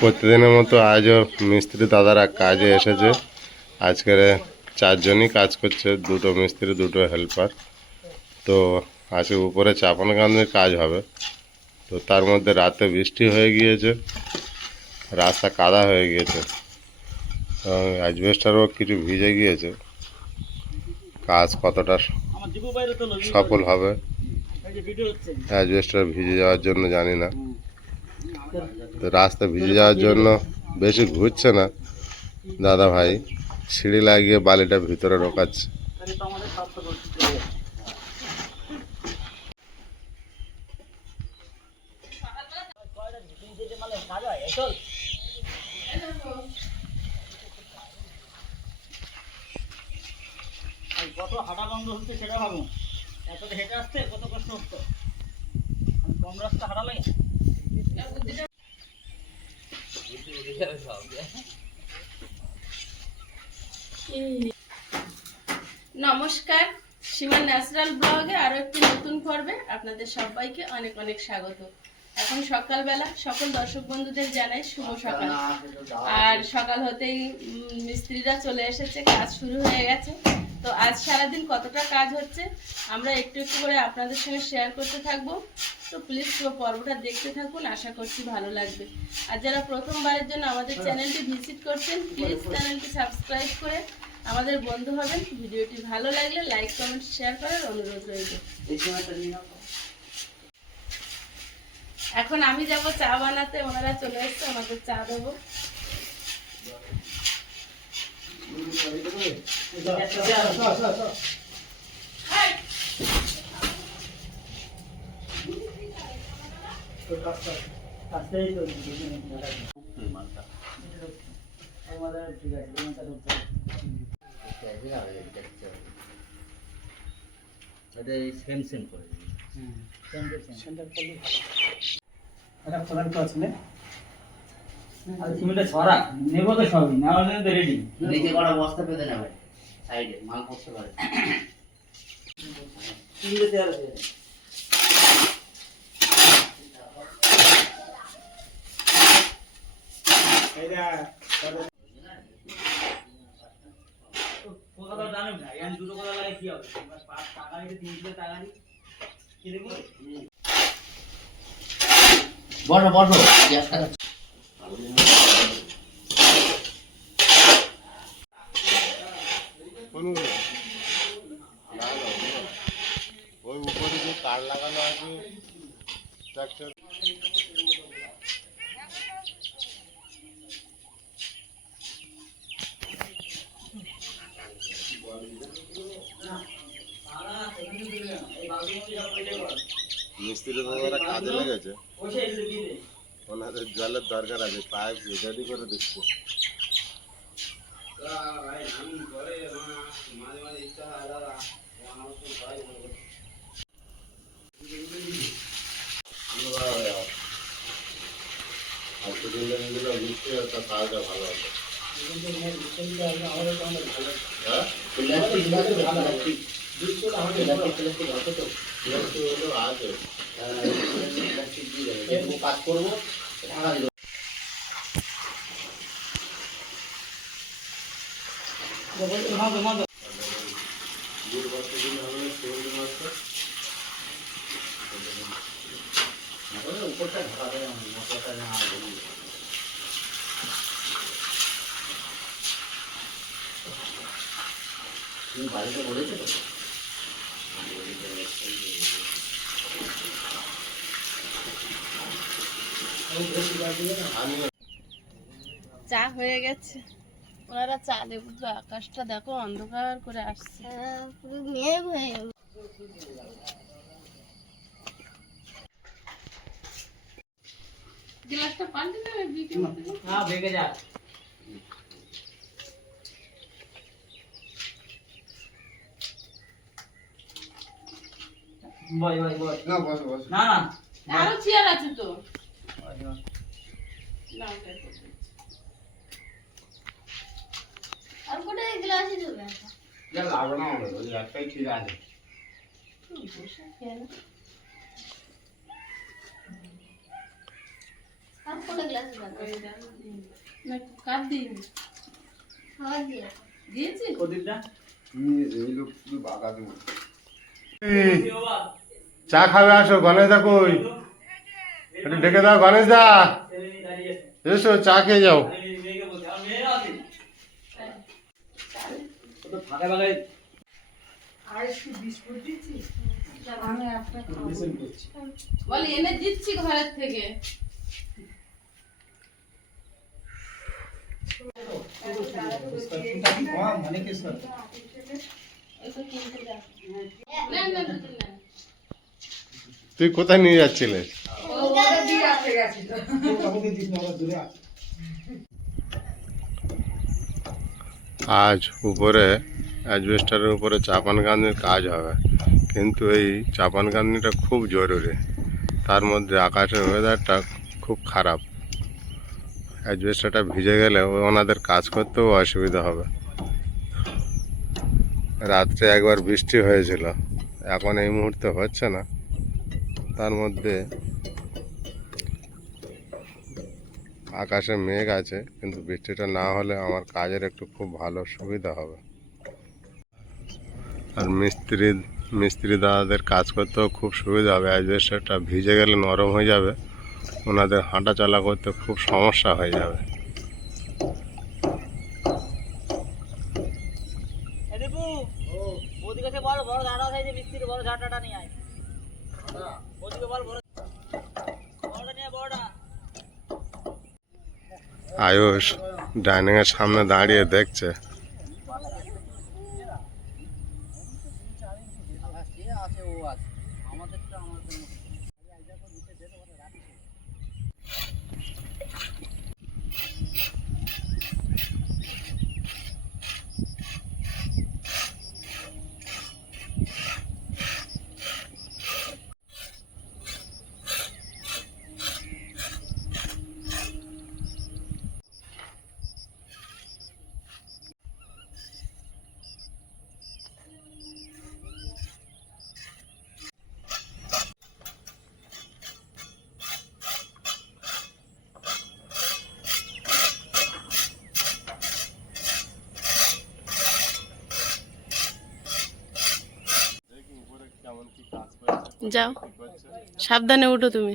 প্রতিদিনের মতো আজও মিস্ত্রি দাদারা কাজে এসেছে। আজকের 4 জনই কাজ করছে, 2টো মিস্ত্রি 2টো হেল্পার। তো আজকে উপরে চাপানকান্দির কাজ হবে। তো তার মধ্যে রাতে বৃষ্টি হয়ে গিয়েছে, রাস্তা কাদা হয়ে গিয়েছে, অ্যাজবেস্টারও কিছু ভিজে গিয়েছে। কাজ কতটা সফল হবে অ্যাজবেস্টার ভিজে যাওয়ার জন্য জানি না। তো রাস্তা ভিজে যাওয়ার জন্য বেশি ঘুরছে না দাদা ভাই, সিঁড়ি লাগিয়ে বালিটা ভিতরে ঢোকাচ্ছে। কত হাঁটা বন্ধ হচ্ছে সেটা ভাবুন। এত হেঁটে আসতে কত কষ্ট হতো, কম রাস্তা হাঁটালে। নমস্কার, সীমা ন্যাচারাল ব্লগে আরো একটি নতুন পর্বে আপনাদের সবাইকে অনেক অনেক স্বাগত। এখন সকালবেলা সকল দর্শক বন্ধুদের জানাই শুভ সকাল। আর সকাল হতেই মিস্ত্রিরা চলে এসেছে, কাজ শুরু হয়ে গেছে। তো আজ সারাদিন কতটা কাজ হচ্ছে আমরা একটু একটু করে আপনাদের সঙ্গে শেয়ার করতে থাকবো। তো প্লিজ পুরো পর্বটা দেখতে থাকুন, আশা করছি ভালো লাগবে। আর যারা প্রথমবারের জন্য আমাদের চ্যানেলটি ভিজিট করছেন, প্লিজ চ্যানেলটি সাবস্ক্রাইব করে আমাদের বন্ধু হবেন। ভিডিওটি ভালো লাগলে লাইক কমেন্ট শেয়ার করার অনুরোধ রইল। এখন আমি যাব চা বানাতে, ওনারা চলে এসছে, ওনাদের চা দেবো। সেম সেম করে ছড়া নেবো তো সবই নেওয়ার জন্য তো রেডি। নিচে কটা বস্তা পেতে নেবে, সাইডে মাল করতে পারে। দুটো কথা লাগে কি হবে, টাকা নিতে 3 টাকা নিই। বসো বসো, ওই উপরে যে তার লাগানো আছে ট্রাক্টর। মিস্ত্রি দাদারা কাজে লেগেছে, ওনাদের জলের দরকার আছে, পাইপ রেডি করে দিচ্ছে। কাজটা ভালো হবে। কাজ করবো উপরটা ঢাকা দেয়, মশলাটা না বাড়িতে বলেছে তো। চা হয়ে গেছে, ওনারা চা দেবো। আকাশটা দেখো অন্ধকার করে আসছে, পুরো মেঘ হয়ে গেল। গ্লাসটা পাল্টে দেবে, হ্যাঁ ভেঙে যা। বয় বয় বয়, না বস বস, না না আরো চেয়ার আছে তো। লাগবে না আমাদের, ওই একটাই ঠিক আছে। না কাপ দিইনি দিয়েছি প্রদীপটা চা খাবে আসো, গণেশ দা কই? একটু ডেকে দাও গণেশ দা, এসো চা খেয়ে যাও। ফাঁকা ফাঁকায় বল এনে দিচ্ছি ঘরের থেকে। মানে কি স্যার না না দুটো না তুই কোথায় নিয়ে যাচ্ছিলিস? আজ উপরে অ্যাজবেস্টারের উপরে চাপানকান্দির কাজ হবে, কিন্তু এই চাপানকান্দিটা খুব জরুরি। তার মধ্যে আকাশের ওয়েদারটা খুব খারাপ, অ্যাজবেস্টারটা ভিজে গেলে ওনাদের কাজ করতেও অসুবিধা হবে। রাত্রে একবার বৃষ্টি হয়েছিল, এখন এই মুহূর্তে হচ্ছে না। তার মধ্যে আকাশে মেঘ আছে, কিন্তু বৃষ্টিটা না হলে আমার কাজের একটু খুব ভালো সুবিধা হবে। আর মিস্ত্রি দাদাদের কাজ করতেও খুব সুবিধা হবে। অ্যাজবেস্টারটা ভিজে গেলে নরম হয়ে যাবে, ওনাদের হাঁটা চলা করতে খুব সমস্যা হয়ে যাবে। দীপু ওদিকে বল বড় ঝাড়া আছে, মিস্ত্রি বড় ঝাড়াটা নিয়ে আয়। ওদিকে বল বড়টা নিয়ে বড়টা। আয়ুষ ডাইনিংয়ের সামনে দাঁড়িয়ে দেখছে। যাও, সাবধানে উঠো তুমি।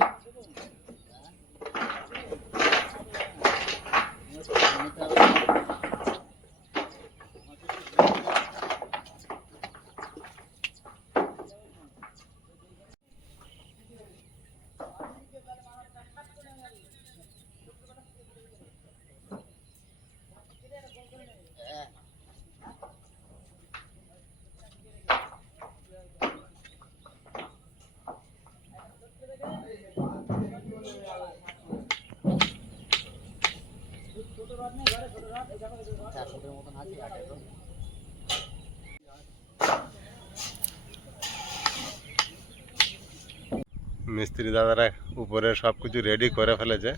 মিস্ত্রি দাদারা উপরে সব কিছু রেডি করে ফেলেছে,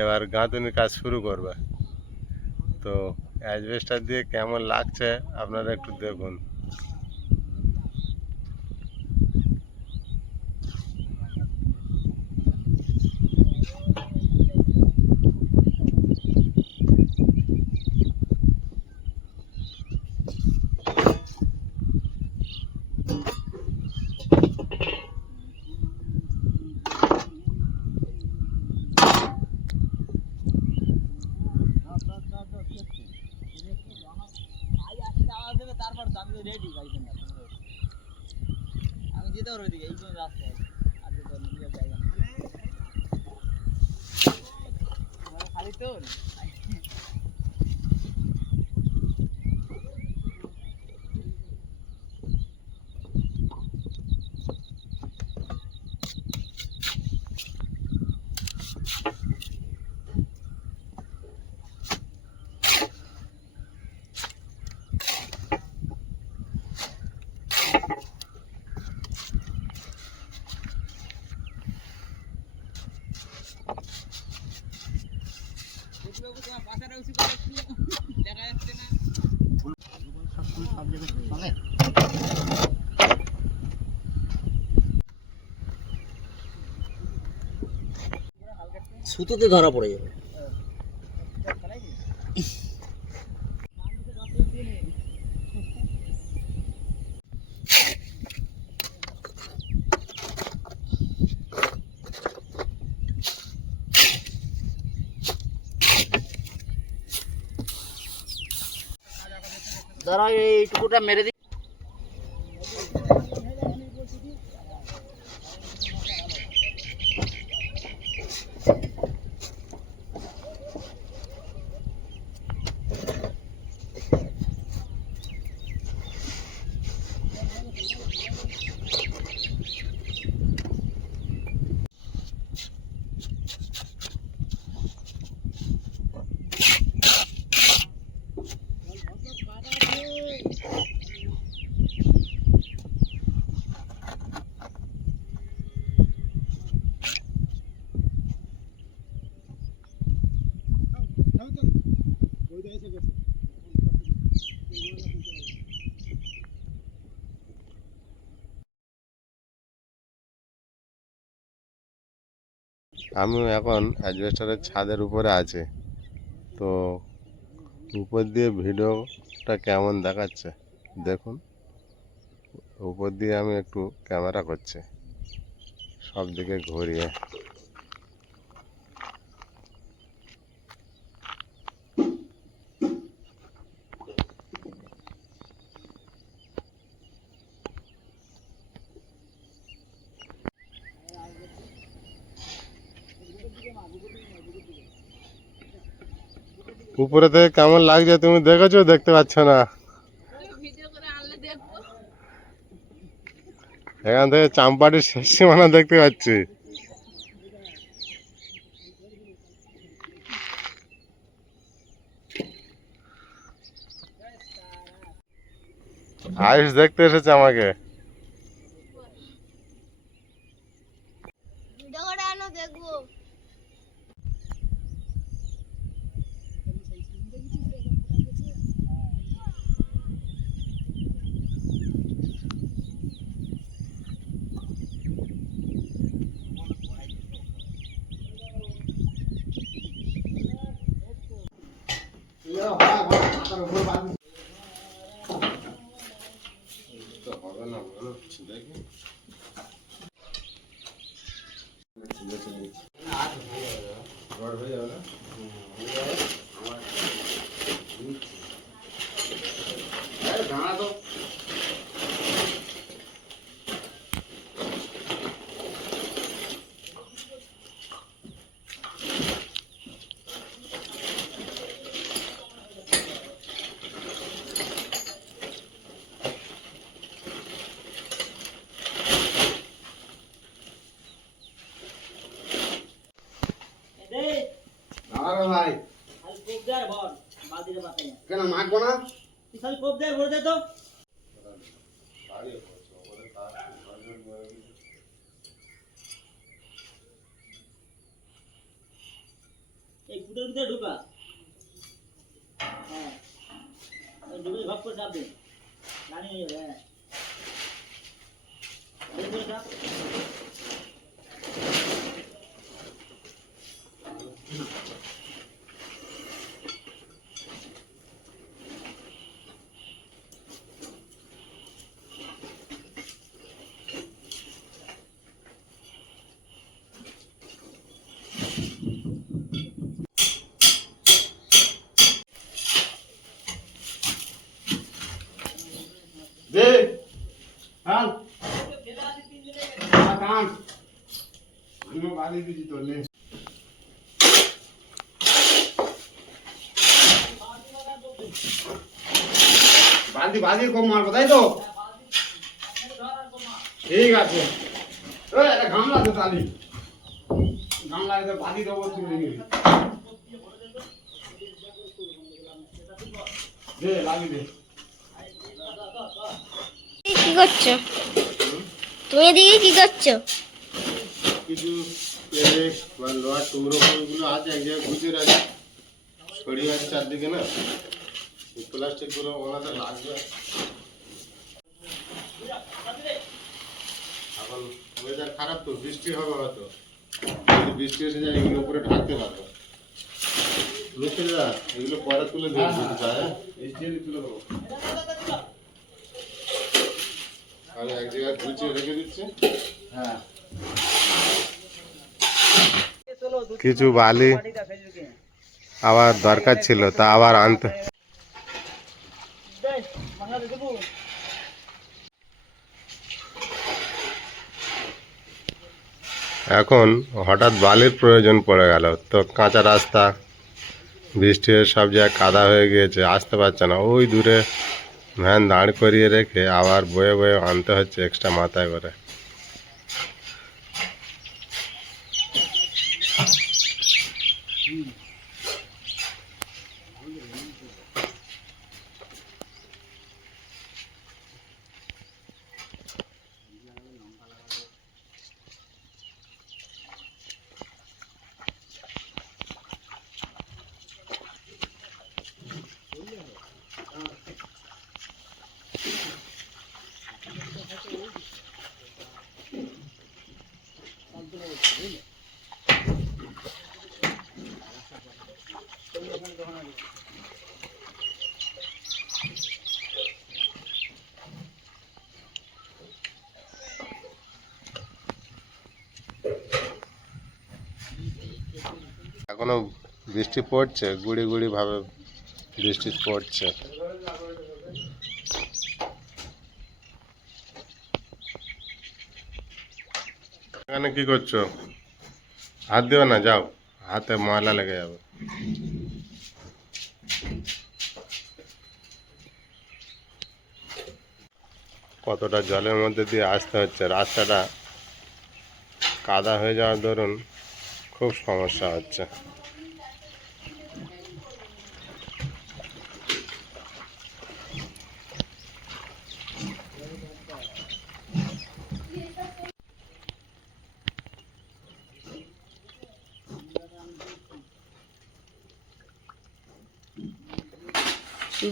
এবার গাঁথুনির কাজ শুরু করবে। তো অ্যাজবেস্টার দিয়ে কেমন লাগছে আপনারা একটু দেখুন। তারপর আমি রেডি আমি যেতে পারবো ওইদিকে, এই জন্য রাস্তা আর যেতে নিজের জায়গা খালি তো সুতোতে ধরা পড়ে যাবে। দাঁড়া এইটুকুটা মেরে দিই। আমি এখন অ্যাজবেস্টারের ছাদের উপরে আছি, তো উপর দিয়ে ভিডিওটা কেমন দেখাচ্ছে দেখুন। উপর দিয়ে আমি একটু ক্যামেরা করছি সব দিকে ঘুরিয়ে। উপরে থেকে কেমন লাগছে তুমি দেখেছো? দেখতে পাচ্ছ না, ভিডিও করে আনলে দেখবো। এখান থেকে চাম্পাটির শেষ সীমানা দেখতে পাচ্ছি। আয়ুষ দেখতে এসেছে আমাকে। ভিডিও করে আনো দেখবো। ভাই কেন মাখবো না? তো এই ফুটের ভিতরে ঢুকা। হ্যাঁ ঢুকে ঘপ করে চাপ দে, রানি হয়ে যাবে। হ্যাঁ বের করে চাপ। দে হাল কাম আমি বাড়ি দিছি তো নে বালতি বালতি কম মারবো তাই তো? ঠিক আছে। ওই একটা গামলা তো তালি গামলা তো বালতি দেবো তুলে নিবি। দে লাগি দে। কি করছো তুমি? এদিকে কি করছো? কিছু প্লেট বা লোহার টুকরোগুলো আছে এক জায়গায় গুছিয়ে রাখি, ছড়িয়ে আছে চারদিকে না, এই প্লাস্টিকগুলো ওনাতে লাগবে। খারাপ তো, বৃষ্টি হবে হয়তো, যদি বৃষ্টি এসে যায় এগুলো উপরে ঢাকতে পারবো। মিস্ত্রি দা এগুলো পরে তুলে দেবো যদি চায়, স্টিল তুলে দেবো। আমি এক জায়গায় গুছিয়ে রেখে দিচ্ছি। হ্যাঁ কিছু বালি আবার দরকার ছিল, তা আবার আনতে। এখন হঠাৎ বালির প্রয়োজন পড়ে গেল, তো কাঁচা রাস্তা, বৃষ্টি হয়ে সব জায়গায় কাদা হয়ে গিয়েছে, আসতে পারছে না। ওই দূরে ভ্যান দাঁড় করিয়ে রেখে আবার বয়ে বয়ে আনতে হচ্ছে এক্সট্রা মাথায় করে। এখনো বৃষ্টি পড়ছে, গুড়ি গুড়ি ভাবে বৃষ্টি পড়ছে। এখানে কি করছো? হাত দিও না, যাও, হাতে ময়লা লেগে যাবে। কতটা জলের মধ্যে দিয়ে আসতে হচ্ছে, রাস্তাটা কাদা হয়ে যাওয়ার দরুন খুব সমস্যা হচ্ছে।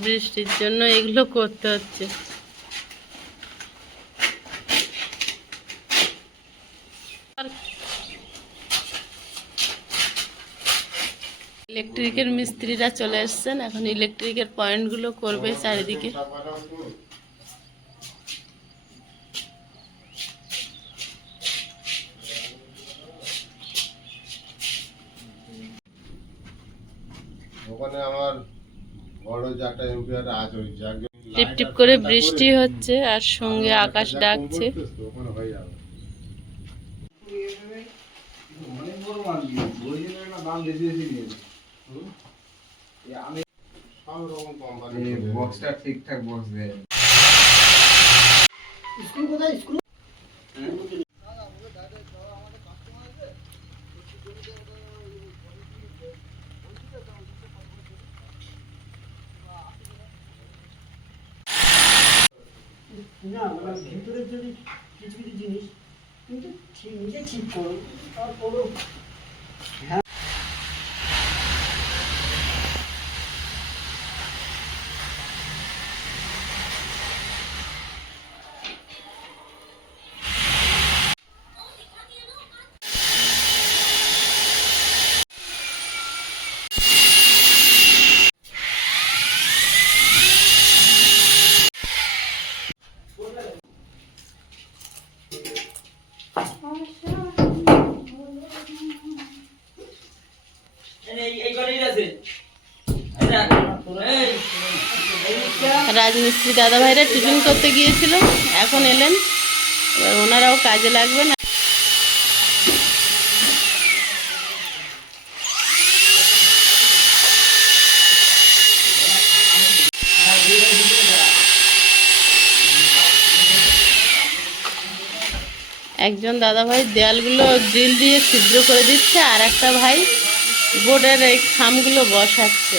বৃষ্টির জন্য এগুলো করতে হচ্ছে। ইলেকট্রিকের মিস্ত্রিরা চলে এসেছেন, এখন ইলেকট্রিকের পয়েন্টগুলো করবে চারিদিকে। ওখানে আমার বড় যে একটা এম্পিয়ার আছে, ওই জায়গায় টিপ টিপ করে বৃষ্টি হচ্ছে আর সঙ্গে আকাশ ডাকছে। ওখানে হয়ে যাবে। অনেক বড় মাল দিয়ে ওই জন্য একটা দাম বেশি বেশি নিয়েছে। আমি সব রকম কোম্পানি বক্সটা ঠিকঠাক বক্স দেয়। স্ক্রু কোথায়? স্ক্রু না, মানে ভিতরের যদি কিছু কিছু জিনিস কিন্তু নিজে ঠিক করো, তারপরও রাজমিস্ত্রি দাদা ভাইরা টিফিন করতে গিয়েছিল, এখন এলেন, এবার ওনারাও কাজে লাগবেন। একজন দাদা ভাই দেয়ালগুলো ড্রিল দিয়ে ছিদ্র করে দিচ্ছে, আর একটা ভাই বোর্ডের এই খামগুলো বসাচ্ছে।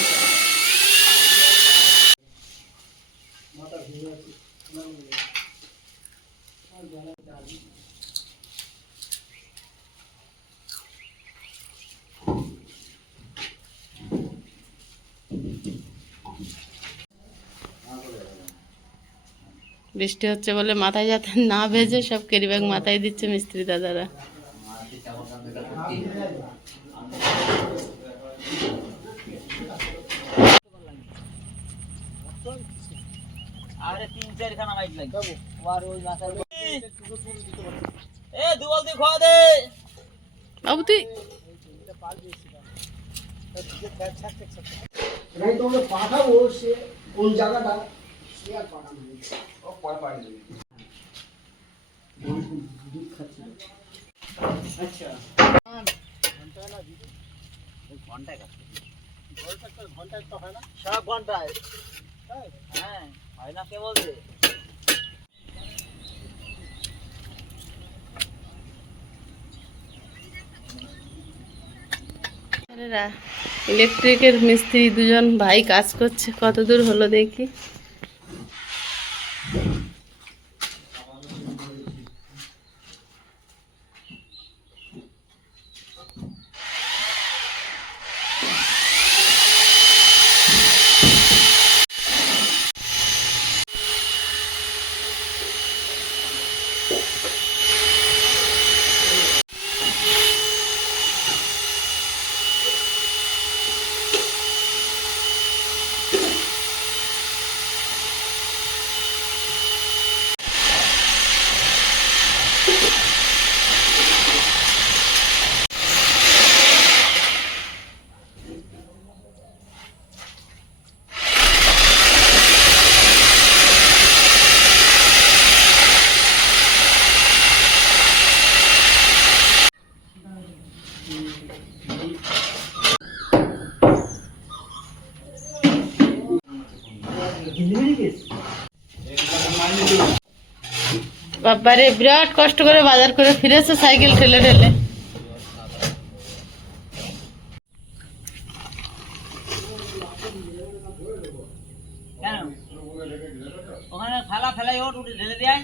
বৃষ্টি হচ্ছে বলে মাথায় যাতে না ভেজে সব ক্যারি ব্যাগ মাথায় দিচ্ছে মিস্ত্রি দাদারা। আরে 3-4 খানা মাইক লাগবে আর ওই মাথায় এ দুবল দি খোয়া দে বাবু তুই এখানে তোমরা পাঠাবো, সে কোন জায়গাটা সে আর পাঠানো নেই। ও পরে পাঠিয়ে দেবে। দুধ খাচ্ছি। আচ্ছা ঘন্টায় তো হয় না, সব ঘন্টায় হ্যাঁ হয় না কে বলছে? ইলেকট্রিকের মিস্ত্রি দুজন ভাই কাজ করছে, কত দূর হলো দেখি। বাবারে বিরাট কষ্ট করে বাজার করে ফিরেছে সাইকেল ঠেলে ঠেলে। কেন ওখানে থালা ফেলাই ওঠ উঠে ঢেলে দেয়।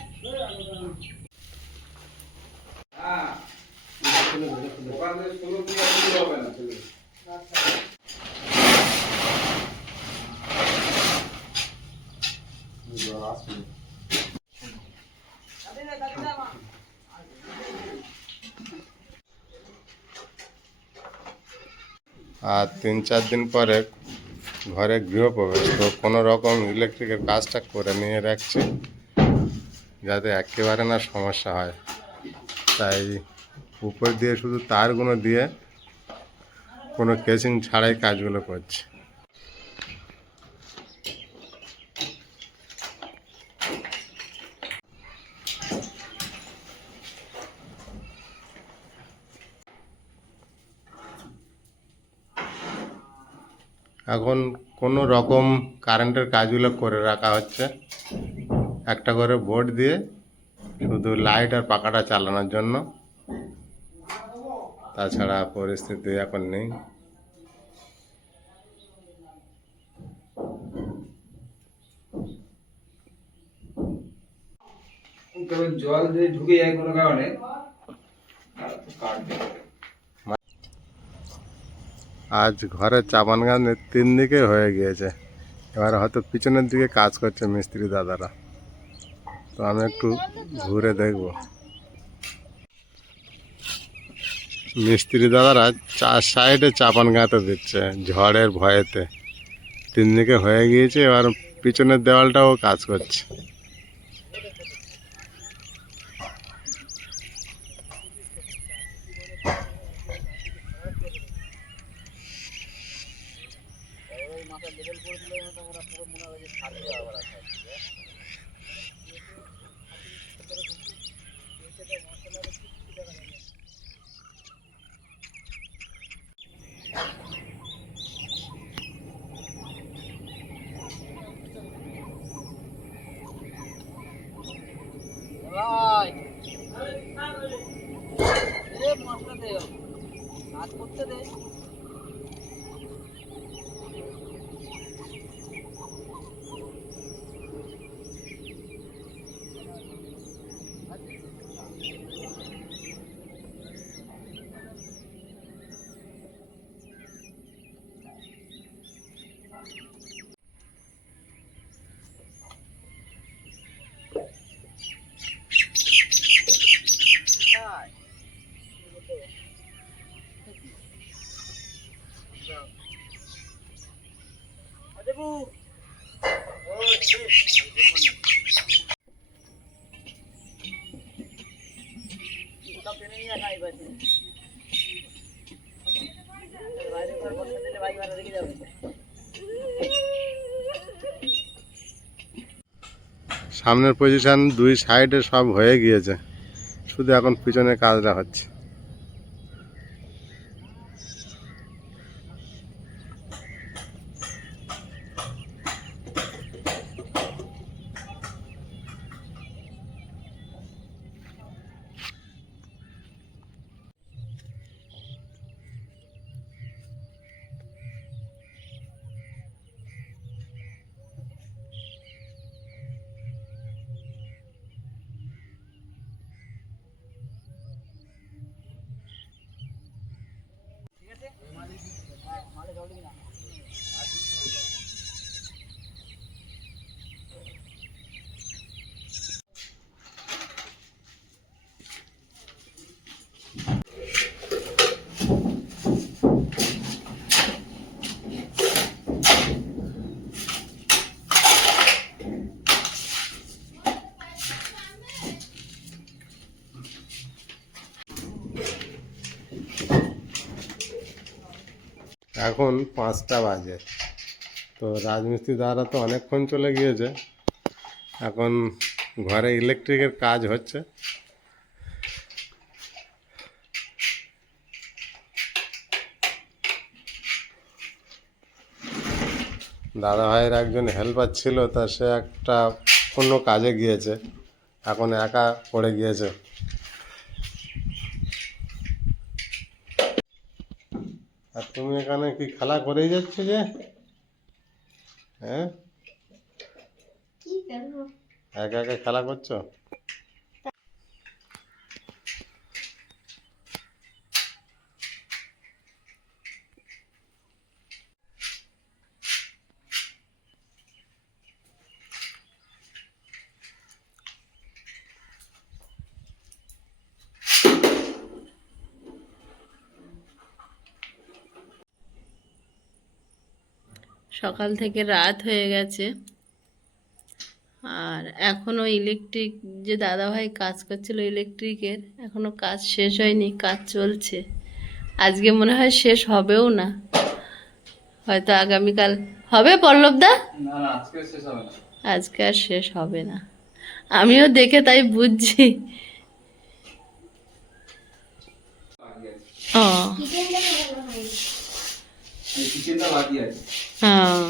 আর 3-4 দিন পরে ঘরে গৃহপ্রবেশ, তো কোনো রকম ইলেকট্রিকের কাজটা করে নিয়ে রাখছি যাতে একেবারে না সমস্যা হয়। তাই উপর দিয়ে শুধু তারগুলো দিয়ে কোনো কেসিং ছাড়াই কাজগুলো করছি। এখন কোনো রকম কারেন্টের কাজগুলো করে রাখা হচ্ছে, একটা করে বোর্ড দিয়ে শুধু লাইট আর পাখাটা চালানোর জন্য, তাছাড়া পরিস্থিতি এখন নেই। তবে জল দিয়ে ঢুকে যায় কোনো কারণে কাটবে। আজ ঘরের চাপান গান 3 দিকে হয়ে গিয়েছে, এবার হয়তো পিছনের দিকে কাজ করছে মিস্ত্রি দাদারা, তো আমি একটু ঘুরে দেখব। মিস্ত্রি দাদারা 4 সাইডে চাপান গাঁতে দিচ্ছে ঝড়ের ভয়েতে। 3 দিকে হয়ে গিয়েছে, এবার পিছনের দেওয়ালটাও কাজ করছে। ভাই এ মাছটা দে কাজ করতে দে। নিয়ে আসা এই পাশে বাইরে ঘর বসে দিলে বাইক ভাড়া রেখে যাবে সামনের পজিশন দুই সাইডে সব হয়ে গিয়েছে, শুধু এখন পিছনের কাজটা হচ্ছে। এখন 5টা বাজে, তো রাজমিস্ত্রি দাদারা তো অনেকক্ষণ চলে গিয়েছে। এখন ঘরে ইলেকট্রিকের কাজ হচ্ছে। দাদা ভাইয়ের একজন হেল্পার ছিল, তা সে একটা অন্য কাজে গিয়েছে, এখন একা পড়ে গিয়েছে। আর তুমি এখানে কি খেলা করেই যাচ্ছ যে? হ্যাঁ, কি করবো? একা একা খেলা করছো? সকাল থেকে রাত হয়ে গেছে, আর এখনো ইলেকট্রিক যে দাদাভাই কাজ করছিল ইলেকট্রিকের, এখনো কাজ শেষ হয়নি, কাজ চলছে। আজকে মনে হয় শেষ হবেও না, হয়তো আগামীকাল হবে। পল্লবদা, না না, আজকে শেষ হবে না। আজকে আর শেষ হবে না, আমিও দেখে তাই বুঝছি। ও কিচেনটা তো ভালো হয়নি। এই কিচেনটা বাকি আছে। হ্যাঁ,